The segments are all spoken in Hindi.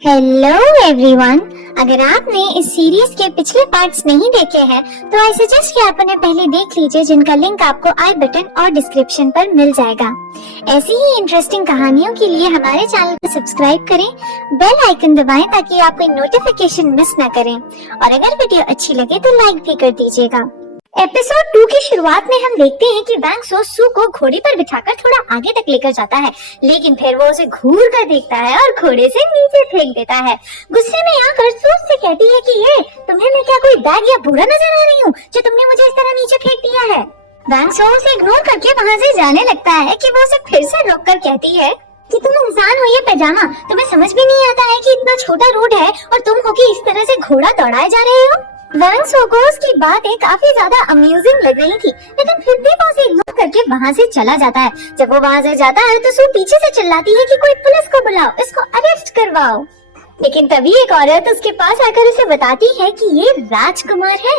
हेलो एवरीवन, अगर आपने इस सीरीज के पिछले पार्ट्स नहीं देखे हैं तो आई सजेस्ट कि आप उन्हें पहले देख लीजिए, जिनका लिंक आपको आई बटन और डिस्क्रिप्शन पर मिल जाएगा। ऐसी ही इंटरेस्टिंग कहानियों के लिए हमारे चैनल को सब्सक्राइब करें, बेल आइकन दबाएं ताकि आप कोई नोटिफिकेशन मिस न करें, और अगर वीडियो अच्छी लगे तो लाइक भी कर दीजिएगा। एपिसोड 2 की शुरुआत में हम देखते हैं कि वैंग सो सू को घोड़े पर बिठाकर थोड़ा आगे तक लेकर जाता है, लेकिन फिर वो उसे घूर कर देखता है और घोड़े से नीचे फेंक देता है। गुस्से में आकर सू से कहती है कि ये तुम्हें मैं क्या कोई बैग या बुरा नजर आ रही हूँ जो तुमने मुझे इस तरह नीचे फेंक दिया है। वैंग सो उसे इग्नोर करके वहाँ से जाने लगता है कि वो उसे फिर से रोक कर कहती है कि तुम इंसान हो, ये पैजामा तुम्हें समझ भी नहीं आता है कि इतना छोटा रोड है और तुम हो कि इस तरह से घोड़ा दौड़ाए जा रहे हो। वैंग सो को उसकी बातें काफी ज्यादा अम्यूजिंग लग रही थी, लेकिन फिर भी वो उसे इग्नोर करके वहाँ से चला जाता है। जब वो वहाँ से जाता है तो सू पीछे से चिल्लाती है कि कोई पुलिस को बुलाओ, इसको अरेस्ट करवाओ। लेकिन तभी एक औरत उसके पास आकर उसे बताती है कि ये राजकुमार है।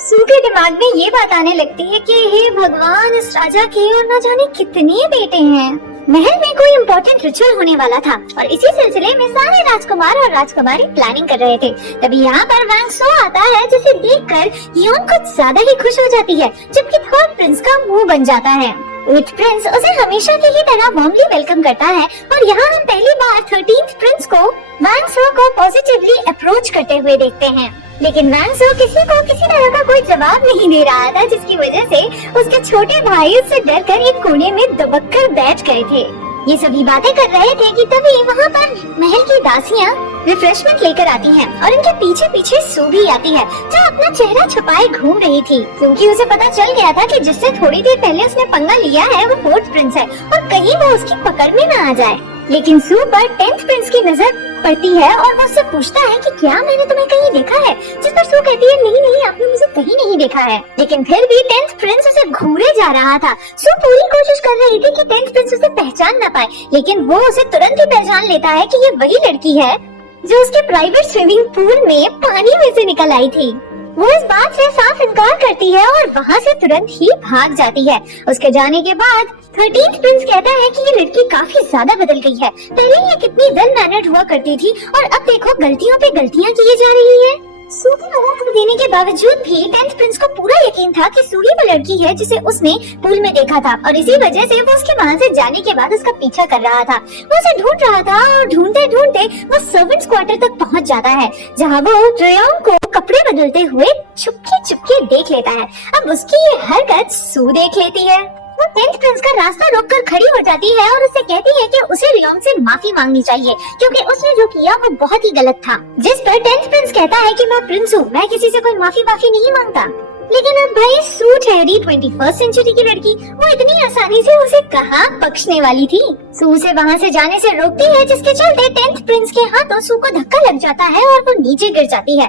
सू के दिमाग में ये बात आने लगती है कि हे भगवान, इस राजा के और न जाने कितने बेटे हैं। महल में कोई इम्पोर्टेंट रिचुअल होने वाला था और इसी सिलसिले में सारे राजकुमार और राजकुमारी प्लानिंग कर रहे थे। तभी यहाँ पर वैंग सो आता है, जिसे देखकर योन कुछ ज्यादा ही खुश हो जाती है, जबकि थर्ड प्रिंस का मुंह बन जाता है। एथ प्रिंस उसे हमेशा की ही तरह वार्मली वेलकम करता है और यहाँ हम पहली बार 13th प्रिंस को वैंग सो को पॉजिटिवली अप्रोच करते हुए देखते हैं। लेकिन वैंग सो किसी तरह का कोई जवाब नहीं दे रहा था, जिसकी वजह से उसके छोटे भाई उससे डरकर एक कोने में दबक कर बैठ गए थे। ये सभी बातें कर रहे थे कि तभी वहाँ पर महल की दासियाँ रिफ्रेशमेंट लेकर आती हैं और इनके पीछे पीछे सू भी आती है, जो अपना चेहरा छुपाए घूम रही थी, क्योंकि उसे पता चल गया था कि जिससे थोड़ी देर पहले उसने पंगा लिया है वो 4th प्रिंस है और कहीं वो उसकी पकड़ में न आ जाए। लेकिन सू पर 10th प्रिंस की नजर पड़ती है और वो उससे पूछता है कि क्या मैंने तुम्हें कहीं देखा है, जिस पर सू कहती है नहीं आपने मुझे कहीं नहीं देखा है। लेकिन फिर भी 10th प्रिंस उसे घूरे जा रहा था। सू पूरी कोशिश कर रही थी कि 10th प्रिंस उसे पहचान न पाए, लेकिन वो उसे तुरंत ही पहचान लेता है कि ये वही लड़की है जो उसके प्राइवेट स्विमिंग पूल में पानी में से निकल आई थी। वो इस बात से साफ इनकार करती है और वहाँ से तुरंत ही भाग जाती है। उसके जाने के बाद 13th प्रिंस कहता है कि ये लड़की काफी ज्यादा बदल गई है। पहले ये कितनी वेल मैनर्ड हुआ करती थी और अब देखो गलतियों पे गलतियाँ की जा रही है। सू को मना कर देने के बावजूद भी 10th प्रिंस को पूरा यकीन था कि सू ही वो लड़की है जिसे उसने पूल में देखा था, और इसी वजह से वो उसके वहाँ से जाने के बाद उसका पीछा कर रहा था। वो उसे ढूंढ रहा था और ढूंढते ढूंढते वो सर्वेंट्स क्वार्टर तक पहुँच जाता है, जहाँ वो रेयोन को कपड़े बदलते हुए चुपके देख लेता है। अब उसकी ये हरकत सू देख लेती है। वो 10th प्रिंस का रास्ता रोककर खड़ी हो जाती है और उससे कहती है कि उसे रियोन से माफी मांगनी चाहिए, क्योंकि उसने जो किया वो बहुत ही गलत था। जिस पर 10th प्रिंस कहता है कि मैं प्रिंस हूँ, मैं किसी से कोई माफी नहीं मांगता। लेकिन अब भाई सू ठहरी 21st सेंचुरी की लड़की, वो इतनी आसानी से उसे कहाँ बख्शने वाली थी। सू उसे वहाँ से जाने से रोकती है, जिसके चलते 10th प्रिंस के हाथों सू को धक्का लग जाता है और वो नीचे गिर जाती है।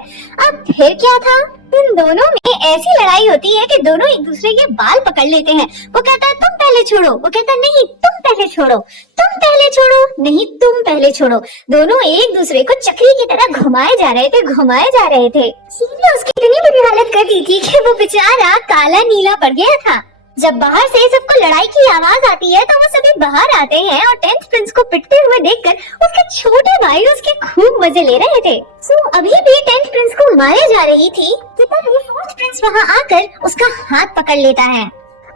अब फिर क्या था, इन दोनों में ऐसी लड़ाई होती है कि दोनों एक दूसरे के बाल पकड़ लेते हैं। वो कहता है तुम पहले छोड़ो, वो कहता है नहीं तुम पहले छोड़ो, तुम पहले छोड़ो, नहीं तुम पहले छोड़ो। दोनों एक दूसरे को चक्री की तरह घुमाए जा रहे थे। सीने उसकी इतनी बुरी हालत कर दी थी कि वो बेचारा काला नीला पड़ गया था। जब बाहर से सबको लड़ाई की आवाज आती है तो वो सभी बाहर आते हैं और 10th प्रिंस को पिटते हुए देखकर उसके छोटे भाई उसके खूब मजे ले रहे थे। सो अभी भी 10th प्रिंस को मारे जा रही थी कि तभी 4th प्रिंस वहाँ आकर उसका हाथ पकड़ लेता है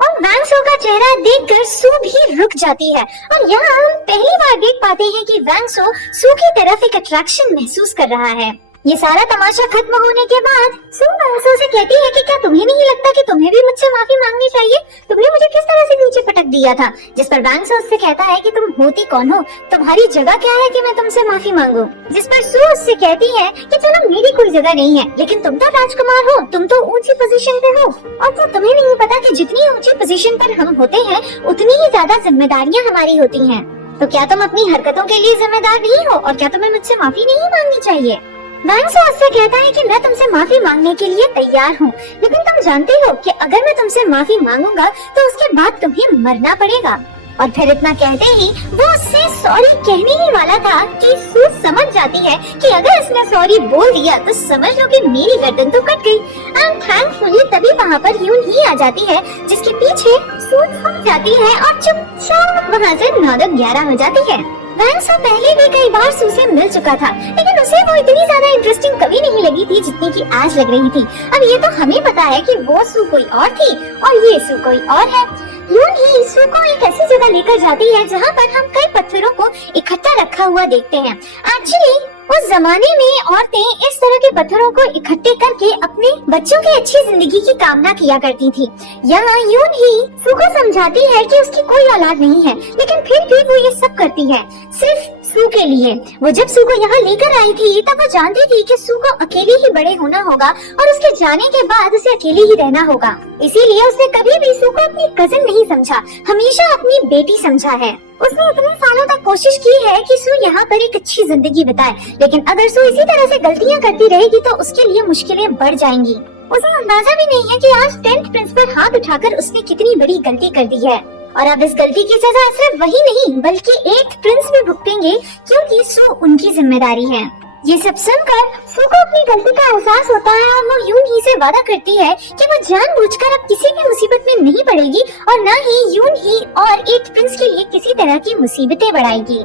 और वैंग सो का चेहरा देखकर सू भी रुक जाती है। और यहाँ हम पहली बार देख पाते हैं कि वैंग सू की तरफ एक अट्रैक्शन महसूस कर रहा है। ये सारा तमाशा खत्म होने के बाद सू वैंग सो से कहती है कि क्या तुम्हें नहीं लगता कि तुम्हें भी मुझसे माफी मांगनी चाहिए, तुमने मुझे किस तरह से नीचे पटक दिया था। जिस पर वैंग सो उससे कहता है कि तुम होती कौन हो, तुम्हारी जगह क्या है कि मैं तुमसे माफी मांगू। जिस पर सू उससे कहती है कि चलो मेरी कोई जगह नहीं है, लेकिन तुम तो राजकुमार हो, तुम तो ऊंची पोजीशन पे हो, और क्या तुम्हें नहीं पता कि जितनी ऊंची पोजीशन पर हम होते हैं उतनी ही ज्यादा जिम्मेदारियाँ हमारी होती हैं। तो क्या तुम अपनी हरकतों के लिए जिम्मेदार नहीं हो और क्या तुम्हें मुझसे माफी नहीं मांगनी चाहिए। वैंग सो उससे कहता है कि मैं तुमसे माफी मांगने के लिए तैयार हूँ, लेकिन तुम जानते हो कि अगर मैं तुमसे माफी मांगूंगा तो उसके बाद तुम्हें मरना पड़ेगा। और फिर इतना कहते ही वो उससे सॉरी कहने ही वाला था कि सू समझ जाती है कि अगर इसने सॉरी बोल दिया तो समझ लो कि मेरी गर्दन तो कट गई। एंड थैंकफुली तभी वहाँ पर यून ही आ जाती है, जिसके पीछे सू थम जाती है और चुपचाप वहाँ से 9-11 हो जाती है। वैंग सो पहले भी कई बार सू से मिल चुका था, लेकिन उसे वो इतनी ज्यादा इंटरेस्टिंग कभी नहीं लगी थी जितनी की आज लग रही थी। अब ये तो हमें पता है कि वो सू कोई और थी और ये सू कोई और है। यून ही सू को एक ऐसी जगह लेकर जाती है जहाँ पर हम कई पत्थरों को इकट्ठा रखा हुआ देखते हैं। एक्चुअली उस जमाने में औरतें इस तरह के पत्थरों को इकट्ठे करके अपने बच्चों की अच्छी जिंदगी की कामना किया करती थी। यहाँ यून ही सू को समझाती है कि उसकी कोई औलाद नहीं है, लेकिन फिर भी वो ये सब करती है सिर्फ सू के लिए। वो जब सू को यहाँ लेकर आई थी तब वो जानती थी कि सू को अकेले ही बड़े होना होगा और उसके जाने के बाद उसे अकेले ही रहना होगा। इसीलिए उसने कभी भी सू को अपनी कजिन नहीं समझा, हमेशा अपनी बेटी समझा है। उसने इतने सालों तक कोशिश की है कि सू यहाँ पर एक अच्छी जिंदगी बिताए, लेकिन अगर सू इसी तरह से गलतियाँ करती रहेगी तो उसके लिए मुश्किलें बढ़ जाएंगी। उसे अंदाजा भी नहीं है कि आज 10th प्रिंस पर हाथ उठाकर उसने कितनी बड़ी गलती कर दी है, और अब इस गलती की सजा सिर्फ वही नहीं बल्कि 8th प्रिंस भी भुगतेंगे, क्योंकि सू उनकी जिम्मेदारी है। ये सब सुनकर सू को अपनी गलती का एहसास होता है और वो यून ही से वादा करती है कि वो जानबूझकर अब किसी भी मुसीबत में नहीं पड़ेगी और न ही यून ही और 8th प्रिंस के लिए किसी तरह की मुसीबतें बढ़ाएगी।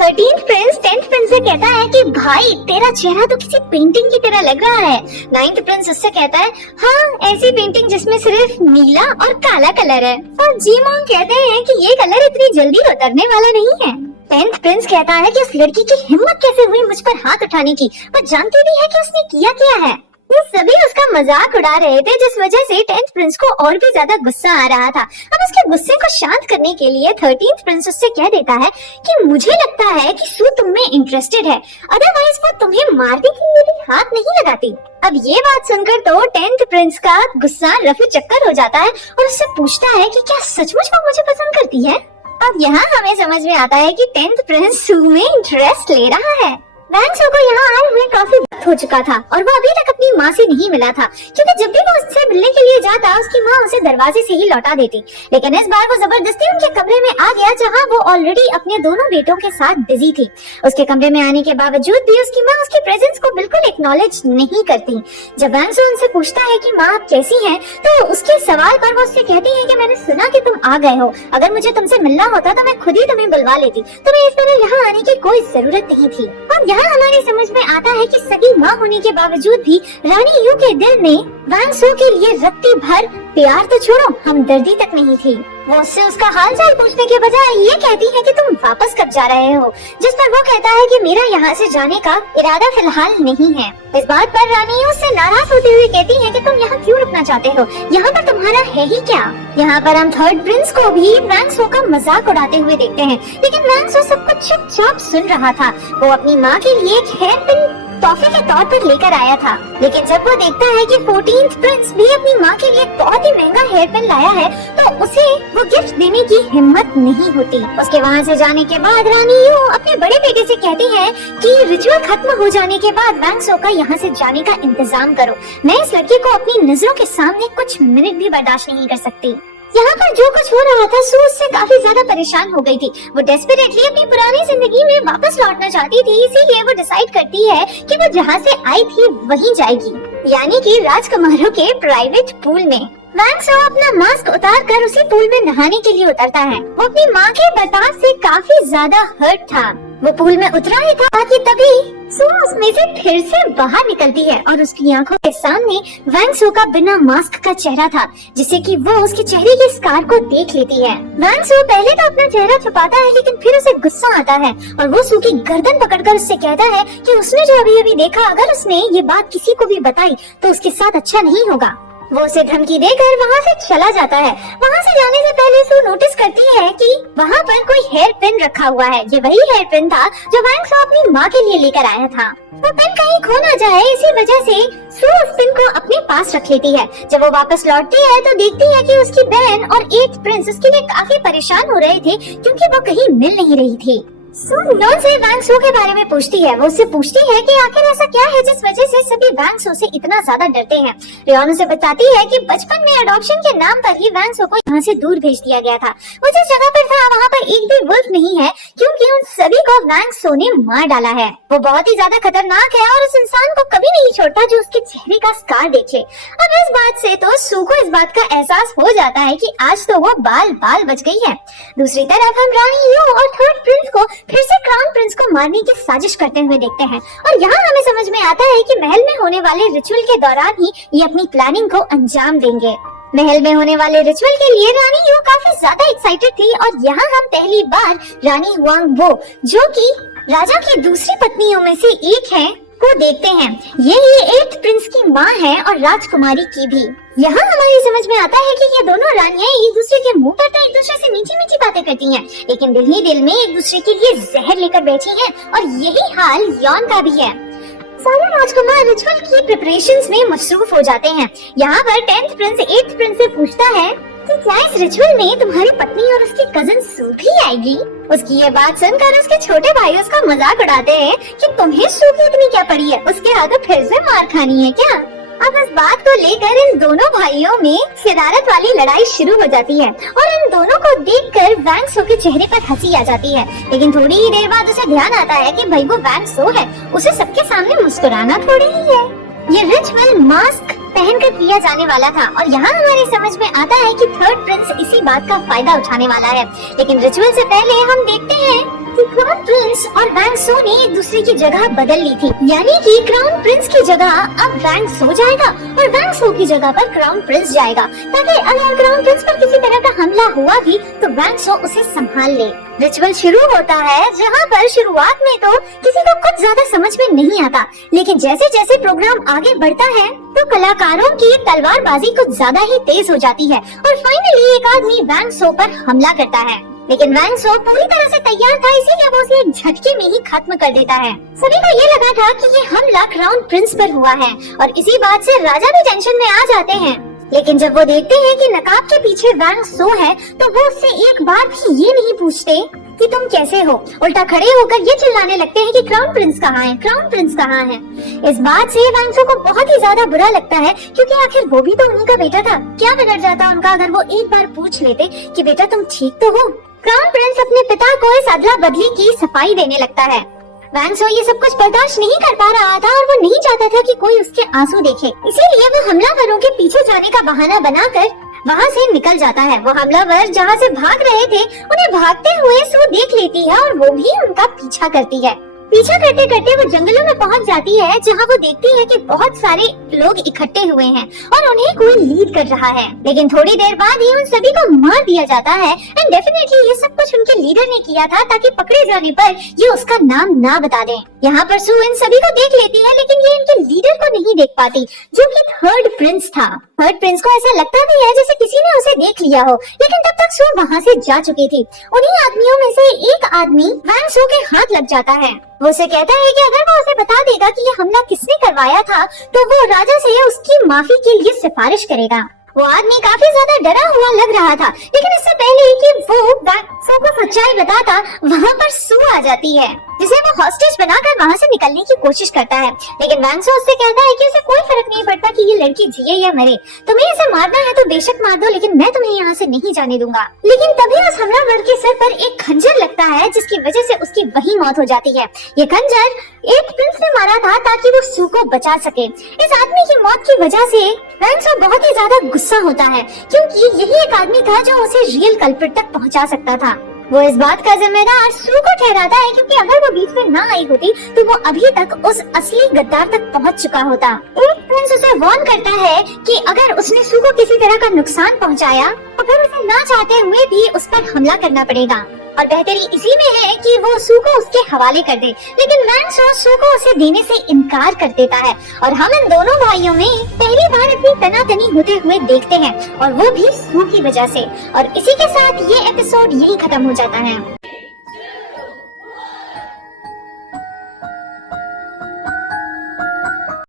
13th प्रिंस 10th प्रिंस से कहता है कि भाई तेरा चेहरा तो किसी पेंटिंग की तरह लग रहा है। 9th प्रिंस उससे कहता है हाँ ऐसी पेंटिंग जिसमें सिर्फ नीला और काला कलर है। और जीमोंग कहते हैं कि ये कलर इतनी जल्दी उतरने वाला नहीं है। 10th प्रिंस कहता है कि उस लड़की की हिम्मत कैसे हुई मुझ पर हाथ उठाने की, पर जानती भी है कि उसने किया क्या है। ये सभी उसका मजाक उड़ा रहे थे, जिस वजह से 10th प्रिंस को और भी ज्यादा गुस्सा आ रहा था। अब उसके गुस्से को शांत करने के लिए 13th प्रिंस उससे कह देता है कि मुझे लगता है कि सू तुम में इंटरेस्टेड है, अदरवाइज वो तुम्हें मारने के लिए भी हाथ नहीं लगाती। अब ये बात सुनकर तो 10th प्रिंस का गुस्सा रफू चक्कर हो जाता है और उससे पूछता है कि क्या सचमुच वो मुझे पसंद करती है। अब यहाँ हमें समझ में आता है कि 10th प्रिंस सू में इंटरेस्ट ले रहा है। वैंग सो को यहाँ आए हुए काफी वक्त हो चुका था और वो अभी तक अपनी माँ से नहीं मिला था, क्योंकि जब भी वो उससे मिलने के लिए जाता उसकी माँ उसे दरवाजे से ही लौटा देती। लेकिन इस बार वो जबरदस्ती उनके कमरे में आ गया जहाँ वो ऑलरेडी अपने दोनों बेटों के साथ बिजी थी। उसके कमरे में आने के बावजूद भी उसकी माँ उसकी प्रेजेंस को बिल्कुल एक्नॉलेज नहीं करती। जब वैंग सो उनसे पूछता है कि माँ आप कैसी हैं, तो उसके सवाल पर वो उससे कहती है कि मैंने सुना कि तुम आ गए हो, अगर मुझे तुमसे मिलना होता तो मैं खुद ही तुम्हें बुलवा लेती, तुम्हें इस तरह यहाँ आने की कोई जरूरत नहीं थी। और यहाँ हमारी समझ में आता है कि सगी माँ होने के बावजूद भी रानी यू के दिल में वैंग सो के लिए रत्ती भर प्यार तो छोड़ो हमदर्दी तक नहीं थी। वो उससे उसका हाल चाल पूछने के बजाय ये कहती है कि तुम वापस कब जा रहे हो, जिस पर वो कहता है कि मेरा यहाँ से जाने का इरादा फिलहाल नहीं है। इस बात पर रानी उससे नाराज होते हुए कहती है कि तुम यहाँ क्यों रुकना चाहते हो, यहाँ पर तुम्हारा है ही क्या। यहाँ पर हम 3rd प्रिंस को भी वैंग सो का मजाक उड़ाते हुए देखते हैं, लेकिन वैंग सो सब कुछ चुपचाप सुन रहा था। वो अपनी माँ के लिए एक हेयर पिन तोहफे के तौर पर लेकर आया था, लेकिन जब वो देखता है कि 14th प्रिंस भी अपनी माँ के लिए बहुत ही महंगा हेयर पिन लाया है तो उसे वो गिफ्ट देने की हिम्मत नहीं होती। उसके वहाँ से जाने के बाद रानी यू अपने बड़े बेटे से कहती है कि रिचुअल खत्म हो जाने के बाद वैंग सो का यहाँ से जाने का इंतजाम करो, मैं इस लड़के को अपनी नजरों के सामने कुछ मिनट भी बर्दाश्त नहीं कर सकती। यहाँ पर जो कुछ हो रहा था सू उससे काफी ज्यादा परेशान हो गई थी। वो डेस्परेटली अपनी पुरानी जिंदगी में वापस लौटना चाहती थी, इसीलिए वो डिसाइड करती है कि वो जहाँ से आई थी वहीं जाएगी, यानी कि राजकुमारों के प्राइवेट पूल में। वैंग सो अपना मास्क उतार कर उसी पूल में नहाने के लिए उतरता है। वो अपनी माँ के बर्ताव से काफी ज्यादा हर्ट था। वो पूल में उतरा ही था कि तभी सू उसमें से फिर से बाहर निकलती है और उसकी आंखों के सामने वैंग सो का बिना मास्क का चेहरा था, जिससे कि वो उसके चेहरे के स्कार को देख लेती है। वैंग सो पहले तो अपना चेहरा छुपाता है, लेकिन फिर उसे गुस्सा आता है और वो सू की गर्दन पकड़कर उससे कहता है कि उसने जो अभी अभी देखा, अगर उसने ये बात किसी को भी बताई तो उसके साथ अच्छा नहीं होगा। वो उसे धमकी देकर वहाँ से चला जाता है। वहाँ से जाने से पहले सू नोटिस करती है कि वहाँ पर कोई हेयर पिन रखा हुआ है। ये वही हेयर पिन था जो वैंग सो अपनी माँ के लिए लेकर आया था। वो पिन कहीं खो ना जाए, इसी वजह से सू उस पिन को अपने पास रख लेती है। जब वो वापस लौटती है तो देखती है कि उसकी बहन और 8th प्रिंस उसके लिए काफी परेशान हो रहे थे, क्योंकि वो कहीं मिल नहीं रही थी। सू नॉन से वैंग सो के बारे में पूछती है। वो उससे पूछती है कि आखिर ऐसा क्या है जिस वजह से सभी वैंग सो से इतना ज्यादा डरते हैं। रियोन उसे बताती है कि बचपन में अडॉप्शन के नाम पर ही वैंग सो को यहाँ से दूर भेज दिया गया था। वो जिस जगह पर था वहाँ पर एक भी वुल्फ नहीं है, क्योंकि उन सभी को वैंग सो ने मार डाला है। वो बहुत ही ज्यादा खतरनाक है और उस इंसान को कभी नहीं छोड़ता जो उसके चेहरे का स्कार देख ले। अब इस बात से तो सू को इस बात का एहसास हो जाता है कि आज तो वो बाल बाल बच गई है। दूसरी तरफ हम रानी यू और थर्ड प्रिंस को फिर से क्राउन प्रिंस को मारने की साजिश करते हुए देखते हैं और यहाँ हमें समझ में आता है कि महल में होने वाले रिचुअल के दौरान ही ये अपनी प्लानिंग को अंजाम देंगे। महल में होने वाले रिचुअल के लिए रानी यू काफी ज्यादा एक्साइटेड थी और यहाँ हम पहली बार रानी हुआंग वो, जो कि राजा की दूसरी पत्नियों में से एक है, को देखते हैं। ये ही 8th प्रिंस की माँ है और राजकुमारी की भी। यहाँ हमारी समझ में आता है कि ये दोनों रानियां एक दूसरे के मुंह पर तो एक दूसरे से मीठी मीठी बातें करती हैं, लेकिन दिल ही दिल में एक दूसरे के लिए जहर लेकर बैठी हैं और यही हाल यॉन का भी है। सारे राजकुमार रिचुअल की प्रिपरेशंस में मसरूफ हो जाते हैं। यहाँ पर 10th प्रिंस 8th प्रिंस से पूछता है कि क्या इस रिचुअल में तुम्हारी पत्नी और उसकी कजिन सू भी आएगी। उसकी ये बात सुनकर उसके छोटे भाई उसका मजाक उड़ाते हैं कि तुम्हें सू की इतनी क्या पड़ी है, उसके हाथों फिर से मार खानी है क्या। अब इस बात को लेकर इन दोनों भाइयों में शरारत वाली लड़ाई शुरू हो जाती है और इन दोनों को देखकर वैंग सो के चेहरे पर हंसी आ जाती है। लेकिन थोड़ी ही देर बाद उसे ध्यान आता है कि भाई वो वैंग सो है, उसे सबके सामने मुस्कुराना थोड़ी ही है। ये रिचुअल मास्क पहनकर किया जाने वाला था और यहाँ हमारी समझ में आता है कि थर्ड प्रिंस इसी बात का फायदा उठाने वाला है। लेकिन रिचुअल से पहले हम देखते हैं कि क्राउन प्रिंस और वैंग सो ने एक दूसरे की जगह बदल ली थी, यानी कि क्राउन प्रिंस की जगह अब वैंग सो जाएगा और वैंग सो की जगह पर क्राउन प्रिंस जाएगा, ताकि अगर क्राउन प्रिंस पर किसी तरह का हमला हुआ भी तो वैंग सो उसे संभाल ले। रिचुअल शुरू होता है, जहाँ पर शुरुआत में तो किसी को कुछ ज्यादा समझ में नहीं आता, लेकिन जैसे जैसे प्रोग्राम आगे बढ़ता है तो कलाकारों की तलवारबाजी कुछ ज्यादा ही तेज हो जाती है और फाइनली एक आदमी वैंग सो पर हमला करता है। लेकिन वैंग सो पूरी तरह से तैयार था, इसीलिए वो उसे एक झटके में ही खत्म कर देता है। सभी को ये लगा था कि ये हमला क्राउन प्रिंस पर हुआ है और इसी बात से राजा भी टेंशन में आ जाते हैं। लेकिन जब वो देखते हैं कि नकाब के पीछे वैंग सो है तो वो उससे एक बार भी ये नहीं पूछते कि तुम कैसे हो, उल्टा खड़े होकर ये चिल्लाने लगते हैं कि क्राउन प्रिंस कहाँ है, क्राउन प्रिंस कहाँ है। इस बात से वैंग सो को बहुत ही ज्यादा बुरा लगता है, क्योंकि आखिर वो भी तो उन्हीं का बेटा था। क्या बिगड़ जाता उनका अगर वो एक बार पूछ लेते कि बेटा तुम ठीक तो हो। क्राउन प्रिंस अपने पिता को इस अदला बदली की सफाई देने लगता है। वैंग सो ये सब कुछ बर्दाश्त नहीं कर पा रहा था और वो नहीं चाहता था कि कोई उसके आंसू देखे, इसीलिए वो हमलावरों के पीछे जाने का बहाना बनाकर वहाँ से निकल जाता है। वो हमलावर जहाँ से भाग रहे थे उन्हें भागते हुए सू देख लेती है और वो भी उनका पीछा करती है। पीछा करते करते वो जंगलों में पहुंच जाती है, जहाँ वो देखती है कि बहुत सारे लोग इकट्ठे हुए हैं और उन्हें कोई लीड कर रहा है। लेकिन थोड़ी देर बाद ही उन सभी को मार दिया जाता है एंड डेफिनेटली ये सब कुछ उनके लीडर ने किया था ताकि पकड़े जाने पर ये उसका नाम ना बता दें। यहाँ पर सू इन सभी को देख लेती है, लेकिन ये इनके लीडर को नहीं देख पाती, जो कि थर्ड प्रिंस था। थर्ड प्रिंस को ऐसा लगता भी है जैसे किसी ने उसे देख लिया हो, लेकिन तब तक सू वहाँ से जा चुकी थी। उन्हीं आदमियों में से एक आदमी वैंग सो के हाथ लग जाता है। वो उसे कहता है कि अगर वो उसे बता देगा कि ये हमला किसने करवाया था तो वो राजा से उसकी माफी के लिए सिफारिश करेगा। वो आदमी काफी ज्यादा डरा हुआ लग रहा था, लेकिन इससे पहले कि वो वैंग सो को सच्चाई बताता, वहाँ पर सू आ जाती है, जिसे वो हॉस्टेज बनाकर वहाँ से निकलने की कोशिश करता है। लेकिन वैंग सो उससे कहता है कि उसे कोई फर्क नहीं पड़ता कि ये लड़की जिए या मरे, तुम्हें इसे मारना है तो बेशक मार दो, लेकिन मैं तुम्हें यहाँ से नहीं जाने दूंगा। लेकिन तभी उस हमलावर के सर पर एक खंजर लगता है, जिसकी वजह से उसकी वही मौत हो जाती है। ये खंजर एक प्रिंस ने मारा था ताकि वो सू को बचा सके। इस आदमी की मौत की वजह से वैंग सो बहुत ही ज्यादा गुस्सा होता है, क्योंकि यही एक आदमी था जो उसे रियल कल्प्रिट तक पहुंचा सकता था। वो इस बात का जिम्मेदार सू को ठहराता है, क्योंकि अगर वो बीच में ना आई होती तो वो अभी तक उस असली गद्दार तक पहुंच चुका होता। एक प्रिंस उसे वार्न करता है कि अगर उसने सू को किसी तरह का नुकसान पहुंचाया तो फिर उसे ना चाहते हुए भी उस पर हमला करना पड़ेगा, और बेहतरी इसी में है कि वो सू को उसके हवाले कर दे। लेकिन वैंग सो को उसे देने से इनकार कर देता है और हम इन दोनों भाइयों में पहली बार इतनी तनातनी होते हुए देखते हैं, और वो भी सू की वजह से। और इसी के साथ ये एपिसोड यही खत्म हो जाता है।